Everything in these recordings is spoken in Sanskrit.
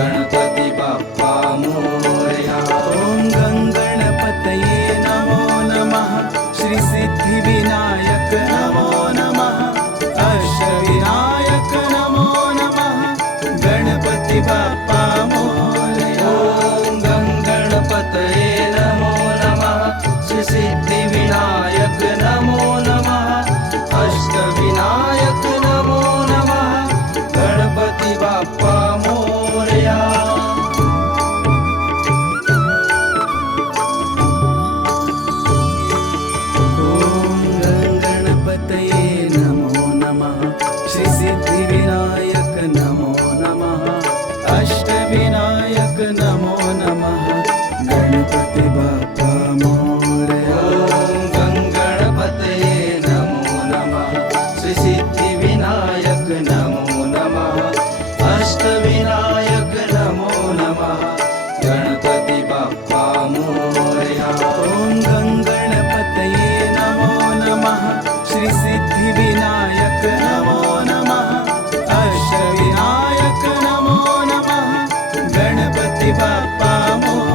गणपति बाप्पा मोरया। ॐ गणपतये नमो नमः। श्री सिद्धिविनायक नमो नमः। अष्टविनायक नमो नमः। गणपति बाप्पा मोरया। ॐ गणपतये नमो नमः। श्री सिद्धिविनायक नमो नमः। अष्टविनायक नमो नमः। गणपति बाप्पा मोरया। गणपतये नमो नमः। श्री सिद्धिविनायक नमो नमः। अष्टविनायक नमो नमः। गणपति बाप्पा मोरया। ॐ गणपतये नमो नमः। श्री सिद्धिविनायक नमो नमः। अष्टविनायक नमो नमः। गणपति बाप्पा मोरया। ॐ गणपतये नमो नमः। श्री सिद्धिविनायक नमो नमः। अष्टविनायक नमो नमः। गणपति बाप्पा मोरया।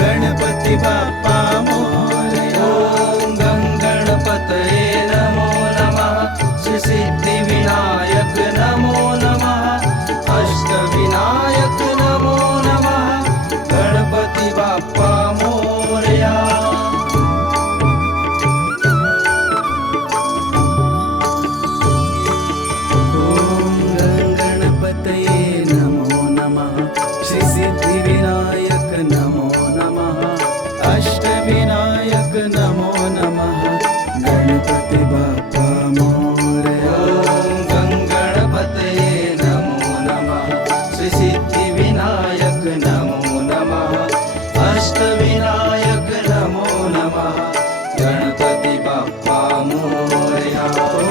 गणपति बाप्पा मोरया। ॐ गणपतये नमो नमः श्री सिद्धिविनायक नमो नमः अष्टविनायक नमो नमः गणपति बाप्पा मोरया। गणपतये नमो नमः श्री सिद्धिविनायक नमो नमः अष्टविनायक नमो नमः गणपति बाप्पा मोरया। ॐ गणपतये नमो नमः श्री सिद्धिविनायक नमो नमः अष्टविनायक नमो नमः गणपति बाप्पा मोरया। ॐ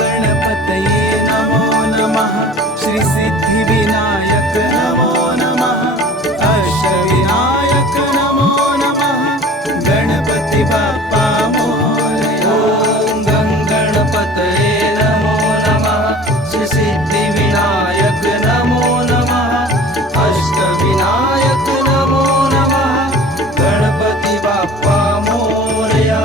गणपतये नमो नमः श्री सिद्धिविनायक नमो नमः अष्टविनायक नमो नमः गणपति बाप्पा मोरया। ॐ गणपतये नमो नमः श्री सिद्धिविनायक नमो नमः अष्टविनायक नमो नमः गणपति बाप्पा मोरया।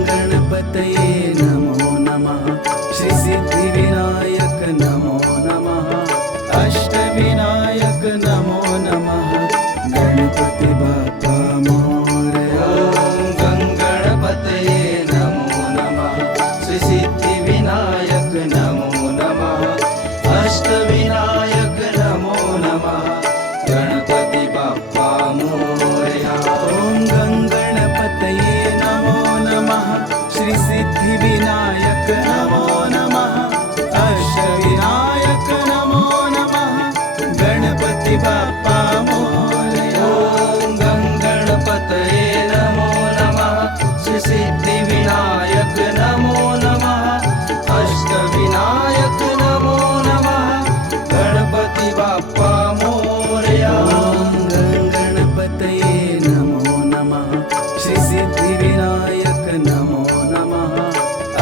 गणपतये नमो नमः श्री सिद्धिविनायक नमो नमः अष्टविनायक नमो नमः गणपति बाप्पा मोरया। ॐ गणपतये नमो नमः श्री सिद्धिविनायक नमो नमः अष्टविनायक नमो नमः गणपति बाप्पा मोरया। ॐ गणपतये नमो नमः श्री सिद्धिविनायक नमो नमः अष्टविनायक नमो नमः गणपति बाप्पा मोरया। ॐ गणपतये नमो नमः श्री सिद्धिविनायक नमो नमः अष्टविनायक नमो नमः गणपति बाप्पा मोरया। गणपतये नमो नमः श्री सिद्धिविनायक नमो नमः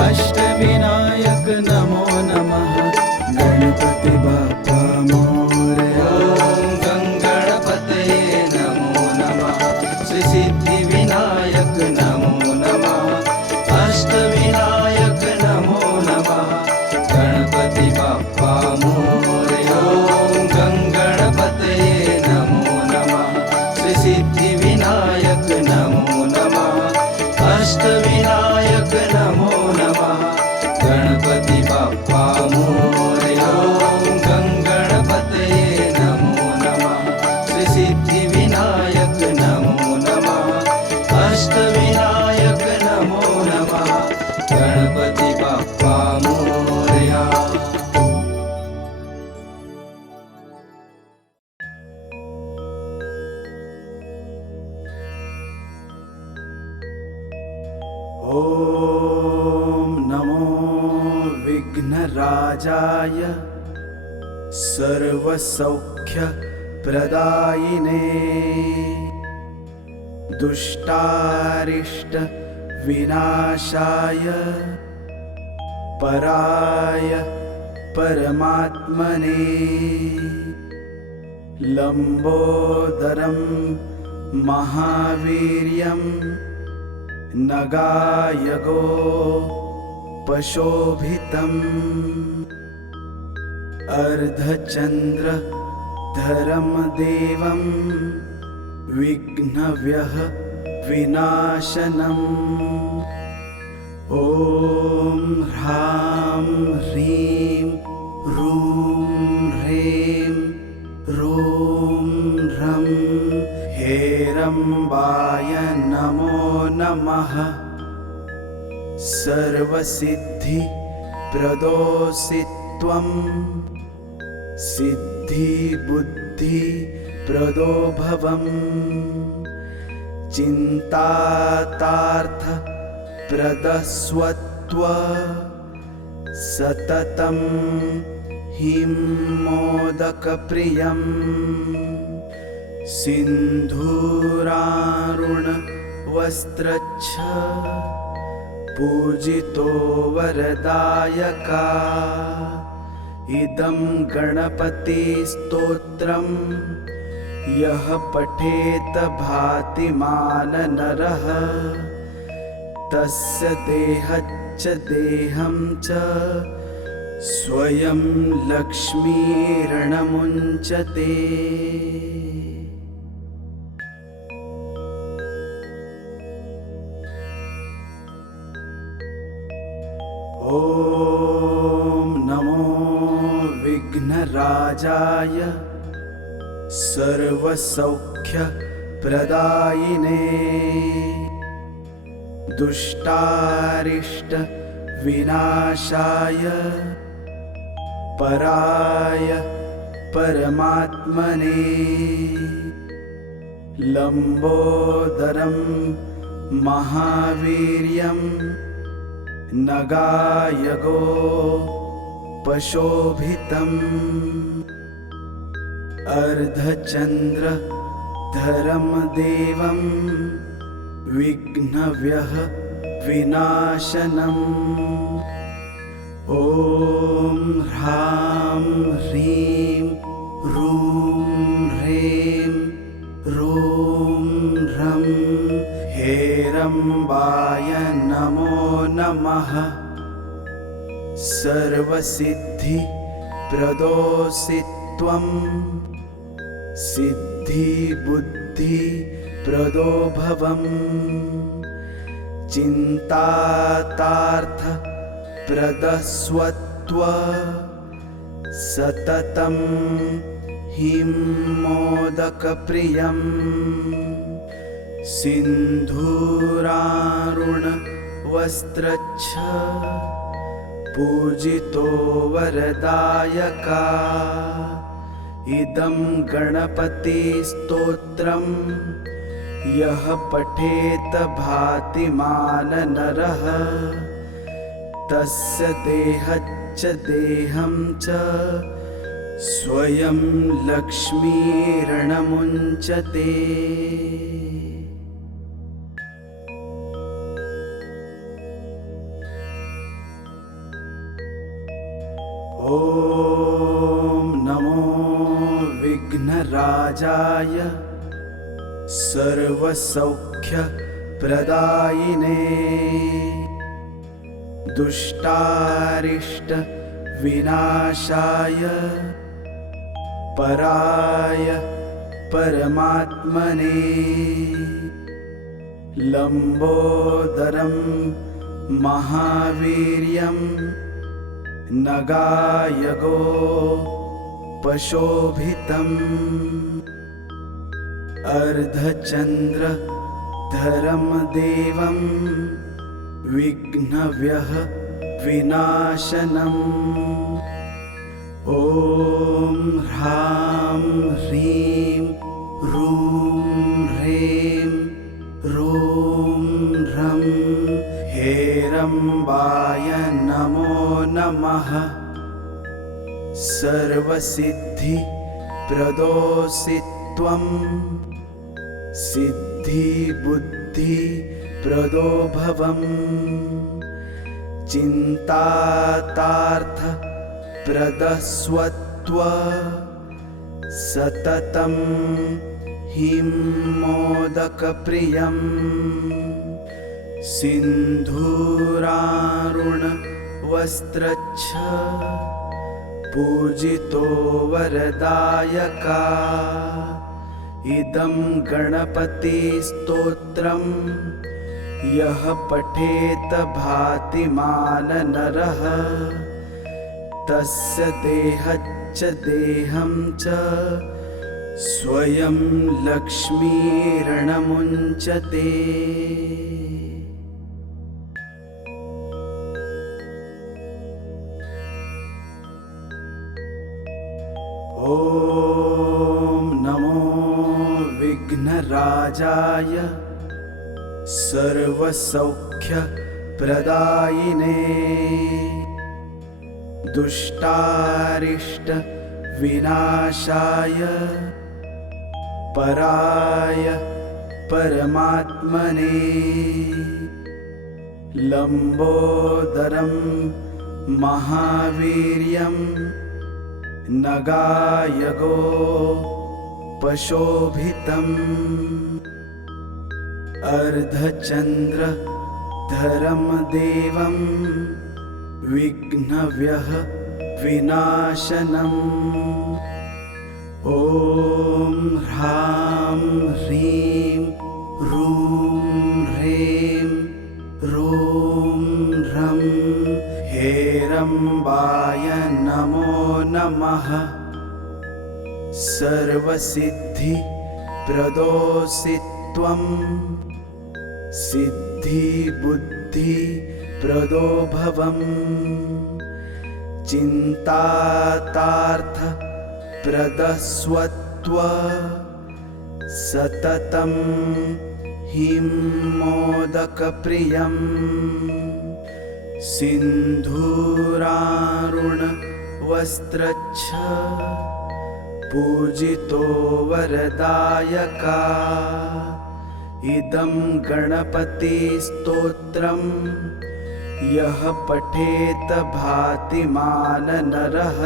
अष्टविनायक नमो नमः गणपति बाप्पा मोरया। ॐ गणपतये नमो नमः श्री सिद्धिविनायक नमो नमः अष्टविनायक नमो नमः गणपति बाप्पा मोरया। ॐ गणपतये नमो नमः श्री सिद्धिविनायक नमो नमः अष्टविनायक नमो नमः गणपति बाप्पा मोरया। ॐ गणपतये नमो नमः श्री सिद्धिविनायक नमो नमः अष्टविनायक नमो नमः गणपति बाप्पा मोरया। ॐ नमो विघ्नराजाय सर्वसौख्यप्रदायिने दुष्टारिष्ट विनाशाय पराय परमात्मने लंबोदरं महावीर्यं नगायगो पशोभितम् अर्धचन्द्रधरं देवं विघ्नव्यः विनाशनम् ॐ ह्रां ह्रीं ह्रूं ह्रें ह्रूं ह्रं हेरम्बाय नमो नमः सर्वसिद्धिप्रदोषि त्वं सिद्धिबुद्धिप्रदो भवम् चिन्तातार्थप्रदस्वत्व सततं हिं मोदकप्रियं सिन्धूरारुण वस्त्रच्छ पूजितो वरदायका इदं गणपतिस्तोत्रं यः पठेत भातिमान नरः तस्य देहच्च देहं च स्वयं लक्ष्मीर्णमुञ्चते। ॐ नमो विघ्नराजाय सर्वसौख्यप्रदायिने दुष्टारिष्ट विनाशाय पराय परमात्मने लंबोदरं महावीर्यं नगायगो पशोभितम् अर्धचन्द्रधरं देवं विघ्नव्यः विनाशनम् ॐ ह्रां ह्रीं ह्रूं ह्रें ह्रूं ह्रं हेरम्बाय नमो नमः। सर्वसिद्धिप्रदोऽसि त्वं सिद्धिबुद्धिप्रदो भवम् चिन्तातार्थप्रदस्वत्व सततं हिं मोदकप्रियम् सिन्धूरारुणवस्त्रच्छ पूजितो वरदायका इदं गणपतिस्तोत्रं यः पठेत भातिमान नरः तस्य देहच्च देहं च स्वयं लक्ष्मीर्णमुञ्चते। ॐ नमो विघ्नराजाय सर्वसौख्यप्रदायिने दुष्टारिष्ट विनाशाय पराय परमात्मने लंबोदरं महावीर्यं नगायगो पशोभितम् अर्धचन्द्रधरं देवं विघ्नव्यः विनाशनम् ॐ ह्रां ह्रीं ह्रूं ह्रें ह्रूं ह्रं हेरम्बाय नमो नमः। सर्वसिद्धिप्रदोऽसि त्वं सिद्धिबुद्धिप्रदो भवम् चिन्तातार्थप्रदस्वत्व सततं हिं मोदकप्रियम् सिन्धूरारुणवस्त्रच्छ पूजितो वरदायका इदं गणपतिस्तोत्रं यः पठेत भातिमान नरः तस्य देहच्च देहं च स्वयं लक्ष्मीर्णमुञ्चते। ॐ नमो विघ्नराजाय सर्वसौख्यप्रदायिने दुष्टारिष्ट विनाशाय पराय परमात्मने लम्बोदरं महावीर्यं नगायगो पशोभितम् अर्धचन्द्रधरं देवं विघ्नव्यः विनाशनम् ॐ ह्रां ह्रीं ह्रूं ह्रें ह्रूं ह्रं हेरम्बाय नमो नमः। सर्वसिद्धिप्रदोऽसि त्वं सिद्धिबुद्धिप्रदो भवम् चिन्तातार्थप्रदस्वत्व सततं हिं मोदकप्रियं सिन्धूरारुणवस्त्रच्छ पूजितो वरदायका इदं गणपतिस्तोत्रं यः पठेत भातिमाननरः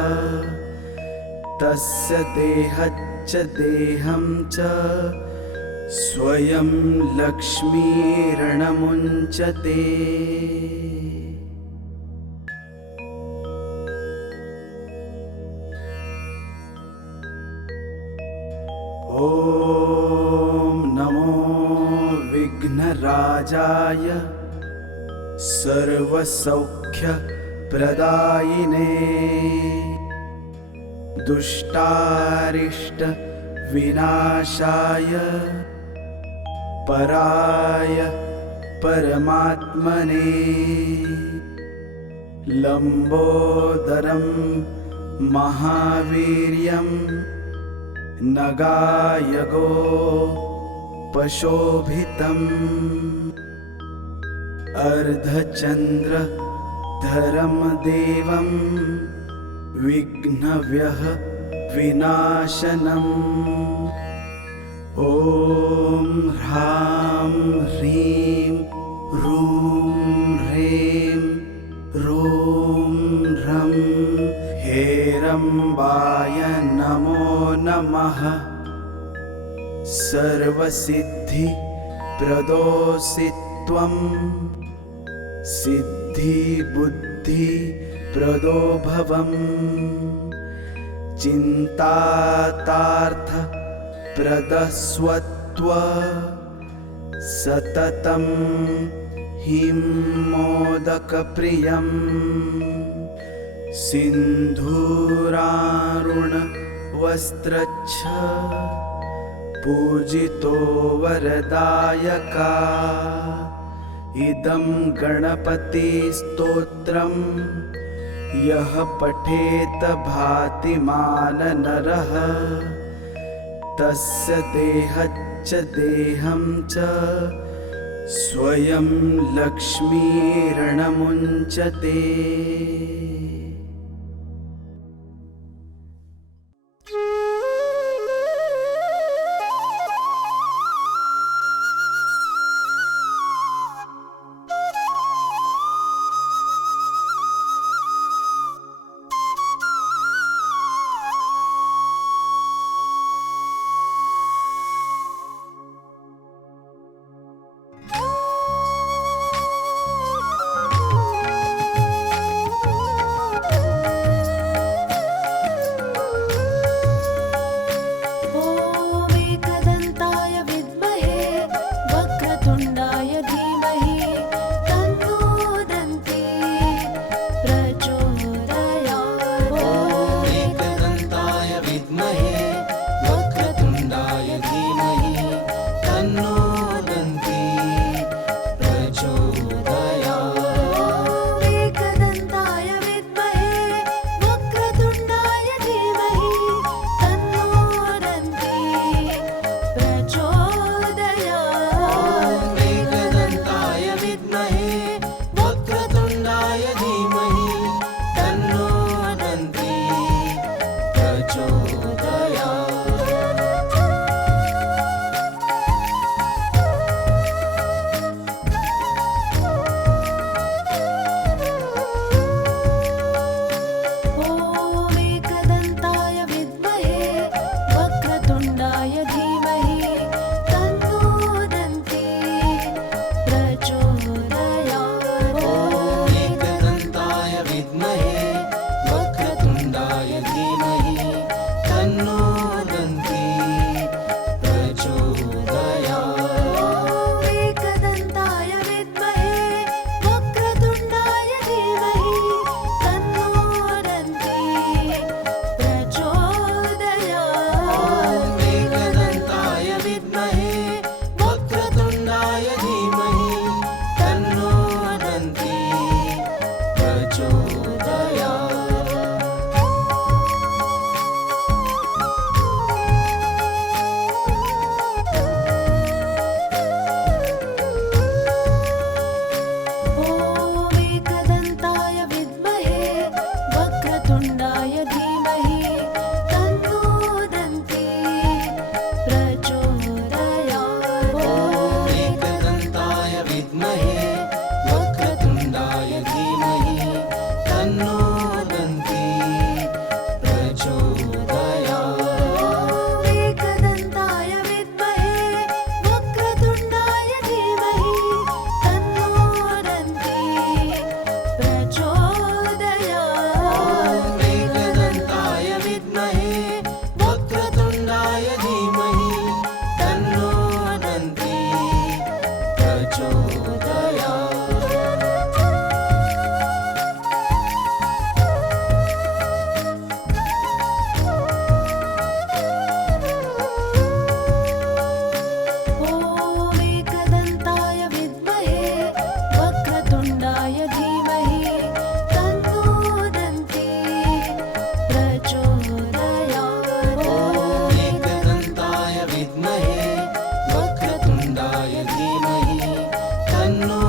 तस्य देहच्च देहं च स्वयं लक्ष्मीर्णमुञ्चते। ॐ नमो विघ्नराजाय सर्वसौख्यप्रदायिने दुष्टारिष्टविनाशाय पराय परमात्मने लम्बोदरं महावीर्यं नगायगो पशोभितम् अर्धचन्द्रधरं देवं विघ्नव्यः विनाशनम् ॐ ह्रां ह्रीं ह्रूं ह्रें ह्रूं ह्रं हेरम्बाय नमो नमः। सर्वसिद्धिप्रदोऽसि त्वं सिद्धिबुद्धिप्रदो भवम् चिन्तातार्थप्रदस्वत्व सततं हिं मोदकप्रियं सिन्धूरारुणवस्त्रच्छ पूजितो वरदायका इदं गणपतिस्तोत्रं यः पठेत भातिमाननरः तस्य देहच्च देहं च स्वयं लक्ष्मीर्णमुञ्चते। एकदन्ताय विद्महे वक्रतुण्डाय धीमहि तन्नो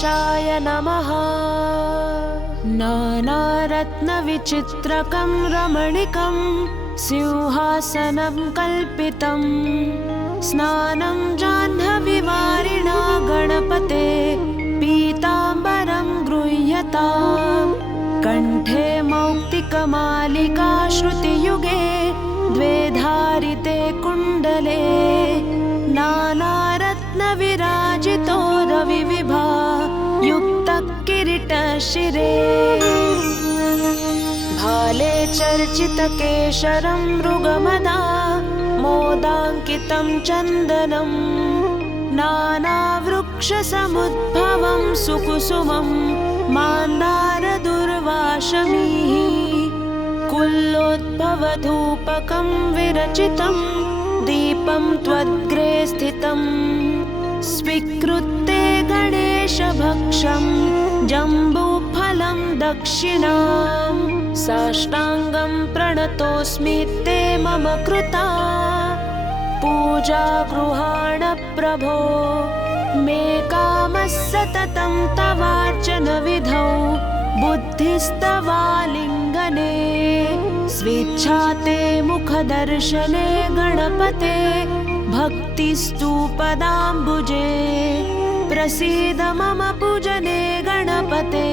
गणेशाय नमः। नानारत्नविचित्रकं रमणीकं सिंहासनं कल्पितं स्नानं जाह्नवीवारिणा गणपते पीताम्बरं गृह्यताम्। कण्ठे मौक्तिकमालिका श्रुतियुगे द्वे धारिते कुण्डले नानारत्नविराजितो रविविभा युक्तः किरीटशिरे। भाले चर्चितकेशरं मृगमदा मोदाङ्कितं चन्दनं नानावृक्षसमुद्भवं सुकुसुमं मान्दारदुर्वाशमीः। कुल्लोद्भवधूपकं विरचितं दीपं त्वद्ग्रे स्थितं स्वीकृत्य गणेशभक्षं जम्बूफलं दक्षिणां। साष्टाङ्गं प्रणतोऽस्मि ते मम कृता पूजा गृहाण प्रभो। मे कामः सततं तवार्चनविधौ बुद्धिस्तवालिङ्गने। स्वेच्छा ते मुखदर्शने गणपते भक्तिस्तु पदाम्बुजे। प्रसीद मम पूजने गणपते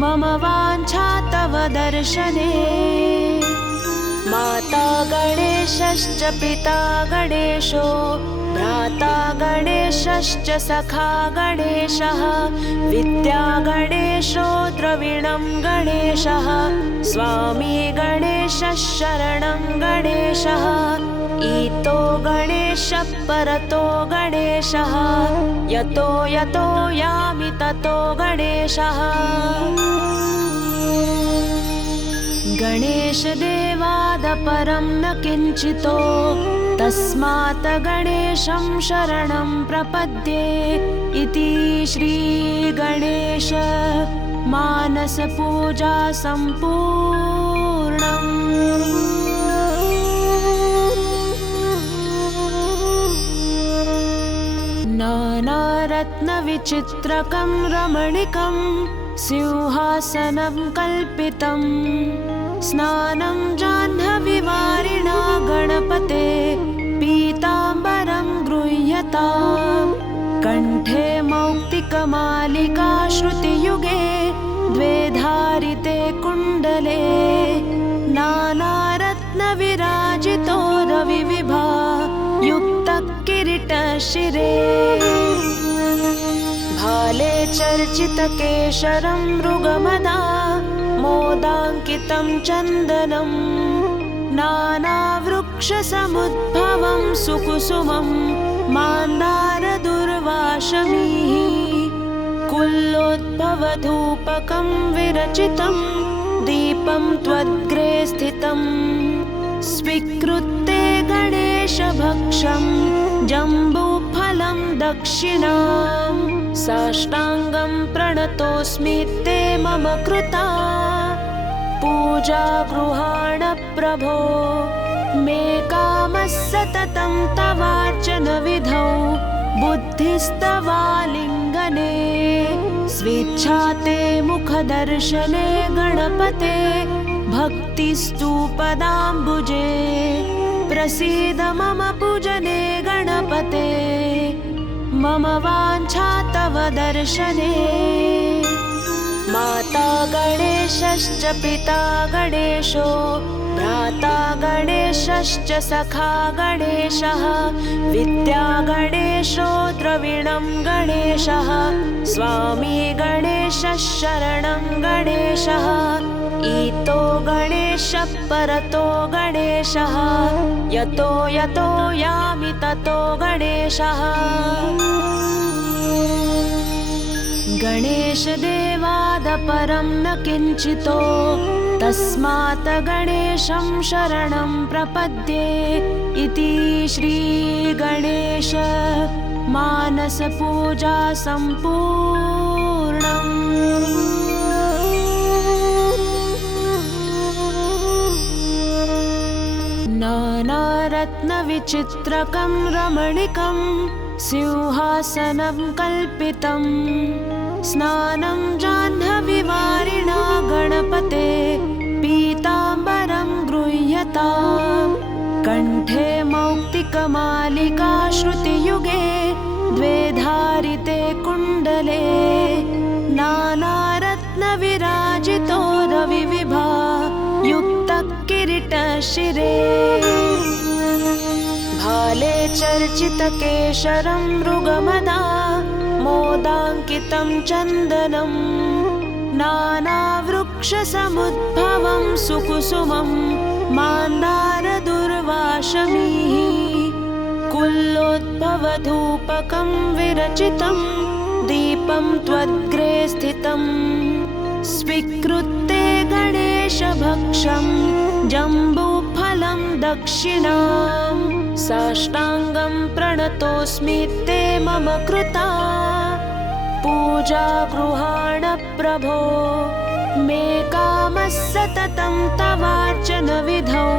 मम वाञ्छा तव दर्शने। माता गणेशश्च पिता गणेशो भ्राता गणेशश्च सखा गणेशः। विद्या गणेशो द्रविणं गणेशः स्वामी गणेशः शरणं गणेशः। ईतो गणेशः परतो गणेशः यतो यतो यामि ततो गणेशः। गणेशदेवादपरं न किञ्चितो तस्मात् गणेशं शरणं प्रपद्ये। इति श्रीगणेश मानसपूजा सम्पूर्णम्। नानारत्नविचित्रकं रमणीकं सिंहासनं कल्पितं स्नानं जाह्नवीवारिणा गणपते पीताम्बरं गृह्यताम्। कण्ठे मौक्तिकमालिका श्रुतियुगे द्वे धारिते कुण्डले नानारत्नविराजितो रविविभा युक्तः किरीटशिरे। भाले चर्चितकेशरं मृगमदा मोदाङ्कितं चन्दनं नानावृक्षसमुद्भवं सुकुसुमं मान्दारदुर्वाशमीः। कुल्लोद्भवधूपकं विरचितं दीपं त्वद्ग्रे स्थितं स्वीकृत्य गणेशभक्षं जम्बूफलं दक्षिणां। साष्टाङ्गं प्रणतोऽस्मि ते मम कृता पूजा गृहाण प्रभो। मे कामः सततं तवार्चनविधौ बुद्धिस्तवालिङ्गने। स्वेच्छा ते मुखदर्शने गणपते भक्तिस्तु पदाम्बुजे। प्रसीद मम पूजने गणपते मम वाञ्छा तव दर्शने। माता गणेशश्च पिता गणेशो भ्राता गणेशश्च सखा गणेशः। विद्या गणेशो द्रविणं गणेशः स्वामी गणेशः शरणं गणेशः। ईतो गणेशः परतो गणेशः यतो यतो यामि ततो गणेशः। गणेशदेवादपरं न किञ्चितो तस्मात् गणेशं शरणं प्रपद्ये। इति श्रीगणेश मानसपूजा सम्पूर्णम्। नानारत्नविचित्रकं रमणीकं सिंहासनं कल्पितं स्नानं जाह्नवीवारिणा गणपते पीताम्बरं गृह्यताम् कण्ठे मौक्तिकमालिका श्रुतियुगे द्वे धारिते कुण्डले नानारत्नविराजितो रविविभा युक्तः किरीटशिरे भाले चर्चितकेशरं मृगमदा मोदाङ्कितं चन्दनं नानावृक्षसमुद्भवं सुकुसुमं मान्दारदुर्वाशमीः कुल्लोद्भवधूपकं विरचितं दीपं त्वद्ग्रे स्थितं स्वीकृत्य गणेशभक्षं जम्बूफलं दक्षिणां साष्टाङ्गं प्रणतोऽस्मि ते मम कृता पूजा गृहाण प्रभो मे कामः सततं तवार्चनविधौ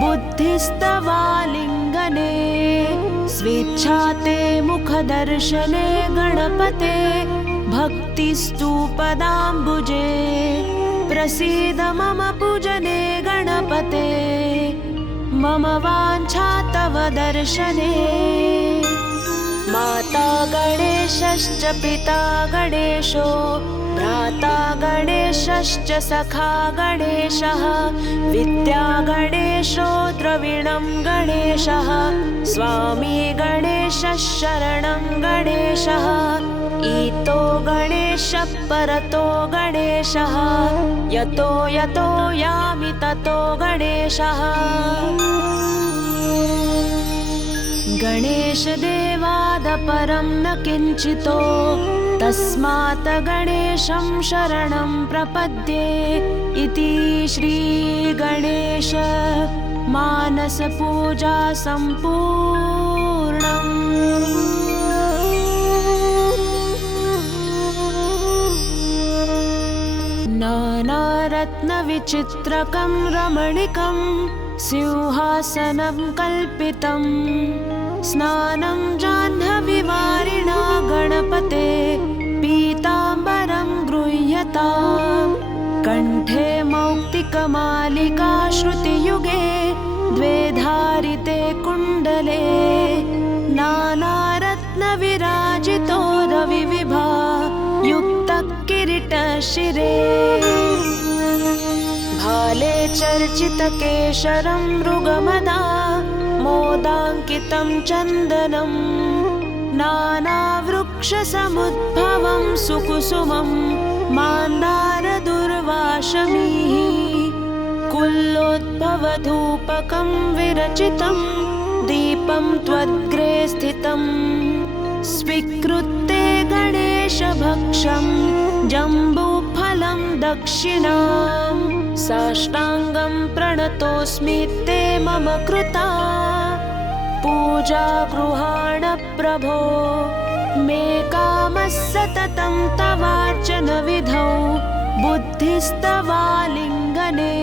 बुद्धिस्तवालिङ्गने स्वेच्छा ते मुखदर्शने गणपते भक्तिस्तु पदाम्बुजे प्रसीद मम पूजने गणपते मम वाञ्छा तव दर्शने माता गणेशश्च पिता गणेशो भ्राता गणेशश्च सखा गणेशः विद्या गणेशो द्रविणं गणेशः स्वामी गणेशः शरणं गणेशः ईतो गणेशः परतो गणेशः यतो यतो यामि ततो गणेशः गणेशदेवादपरं न किञ्चितो तस्मात् गणेशं शरणं प्रपद्ये इति श्रीगणेश मानसपूजा सम्पूर्णम्। नानारत्नविचित्रकं रमणीकं सिंहासनं कल्पितं स्नानं जाह्नवीवारिणा गणपते पीताम्बरं गृह्यताम् कण्ठे मौक्तिकमालिका श्रुतियुगे द्वे धारिते कुण्डले नानारत्नविराजितो रविविभा युक्तः किरीटशिरे भाले चर्चितकेशरं मृगमदा मोदाङ्कितं चन्दनं नानावृक्षसमुद्भवं सुकुसुमं मान्दारदुर्वाशमीः कुल्लोद्भवधूपकं विरचितं दीपं त्वद्ग्रे स्थितं स्वीकृत्य गणेशभक्षं जम्बूफलं दक्षिणां साष्टाङ्गं प्रणतोऽस्मि ते मम कृता पूजा गृहाण प्रभो मे कामः सततं तवार्चनविधौ बुद्धिस्तवालिङ्गने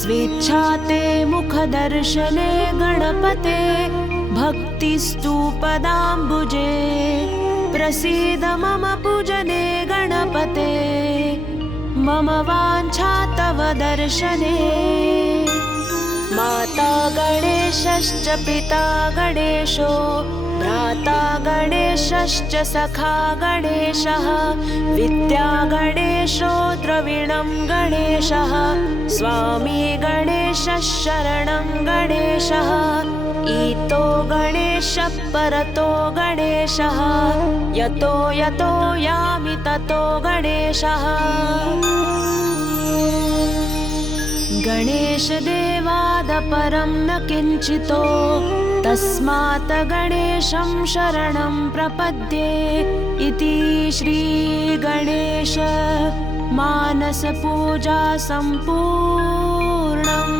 स्वेच्छा ते मुखदर्शने गणपते भक्तिस्तु पदाम्बुजे प्रसीद मम पूजने गणपते मम वाञ्छा तव दर्शने माता गणेशश्च पिता गणेशो भ्राता गणेशश्च सखा गणेशः विद्या गणेशो द्रविणं गणेशः स्वामी गणेशः शरणं गणेशः ईतो गणेशः परतो गणेशः यतो यतो यामि ततो गणेशः गणेशदेवादपरं न किञ्चितो तस्मात् गणेशं शरणं प्रपद्ये इति श्रीगणेश मानसपूजा सम्पूर्णम्।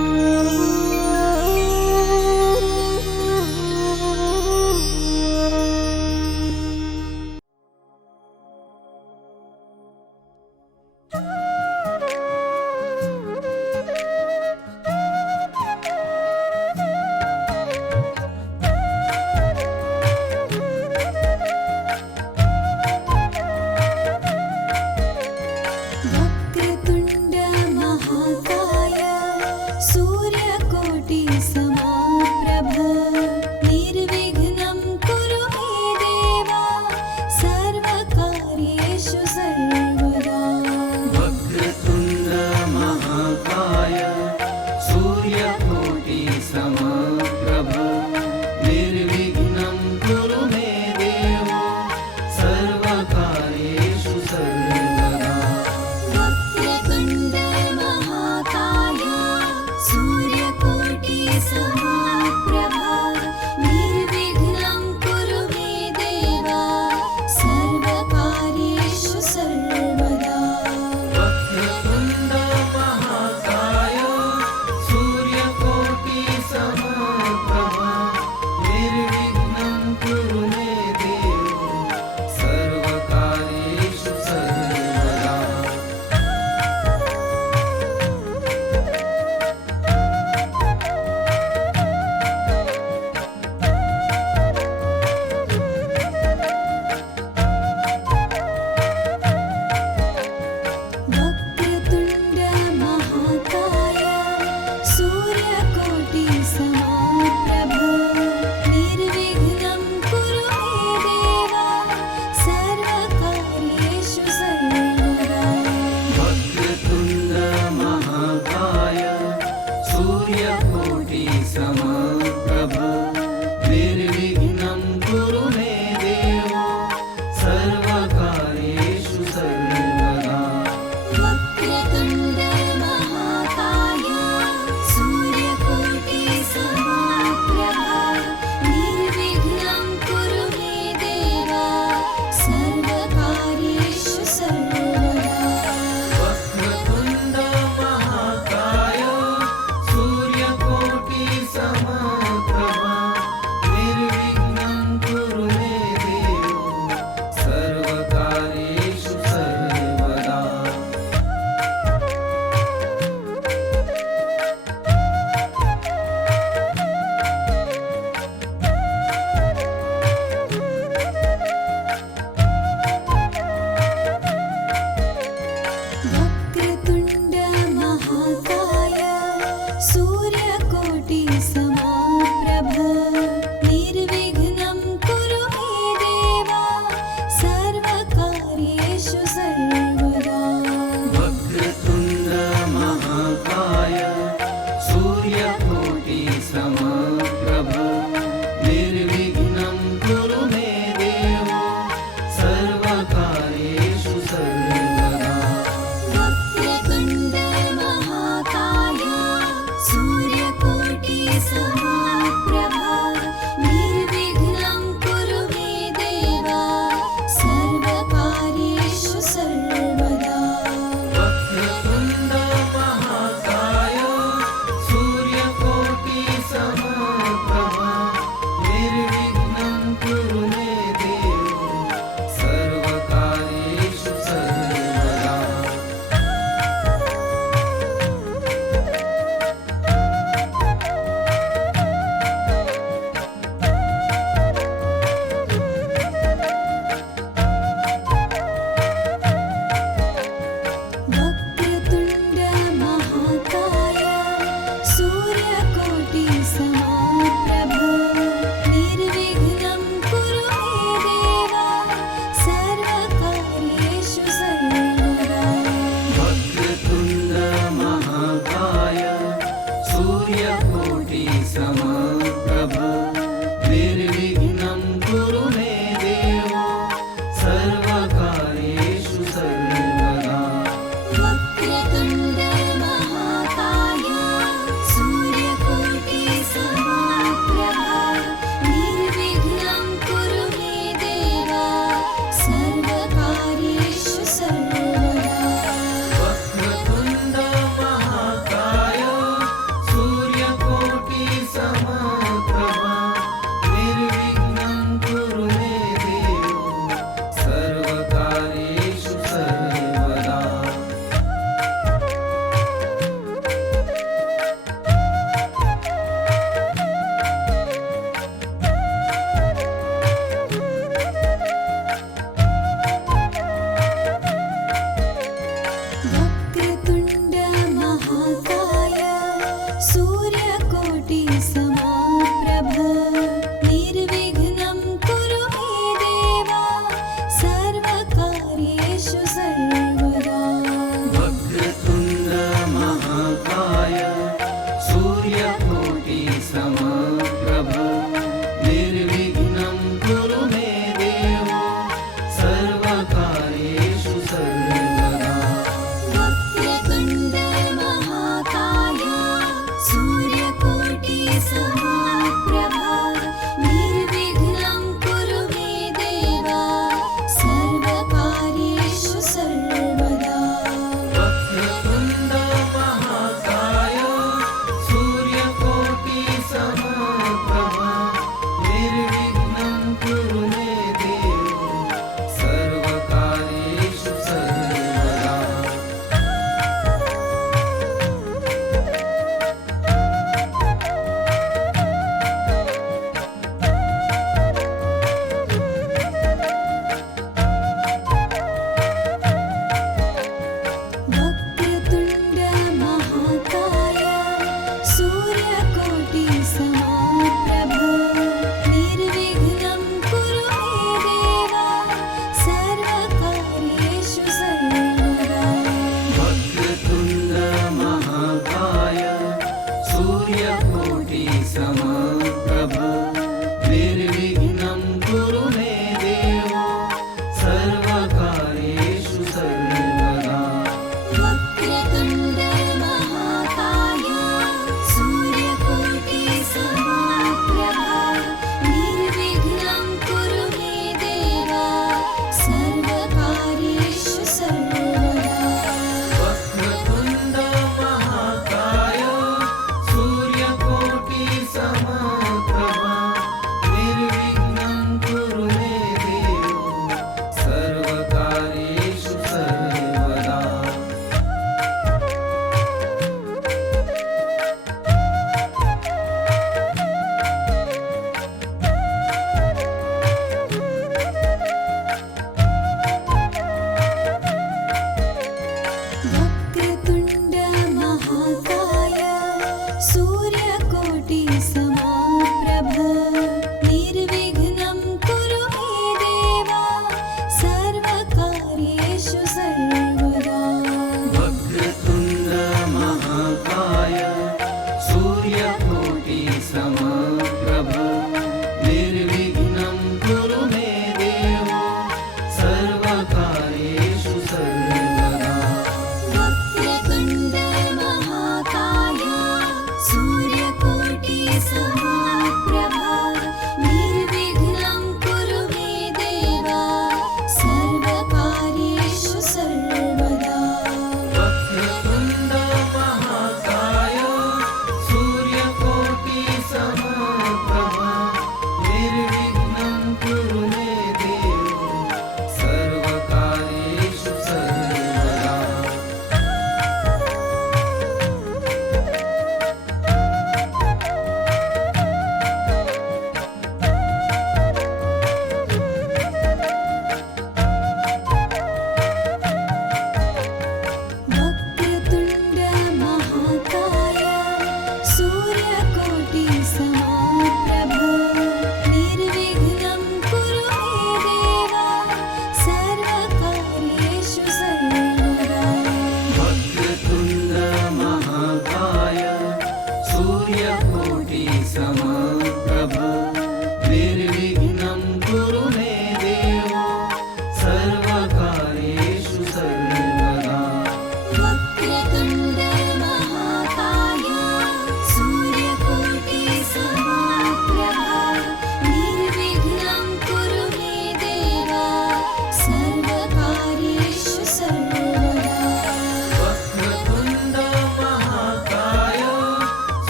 सर्वकार्येषु सर्वदा वक्रतुण्ड महाकाय सूर्यकोटि समप्रभ निर्विघ्नं कुरु मे देव सर्वकार्येषु सर्वदा वक्रतुण्ड महाकाय सूर्यकोटि समप्रभा निर्विघ्नं कुरु मे देव सर्वकार्येषु सर्वदा सर्वेषु सर्वदा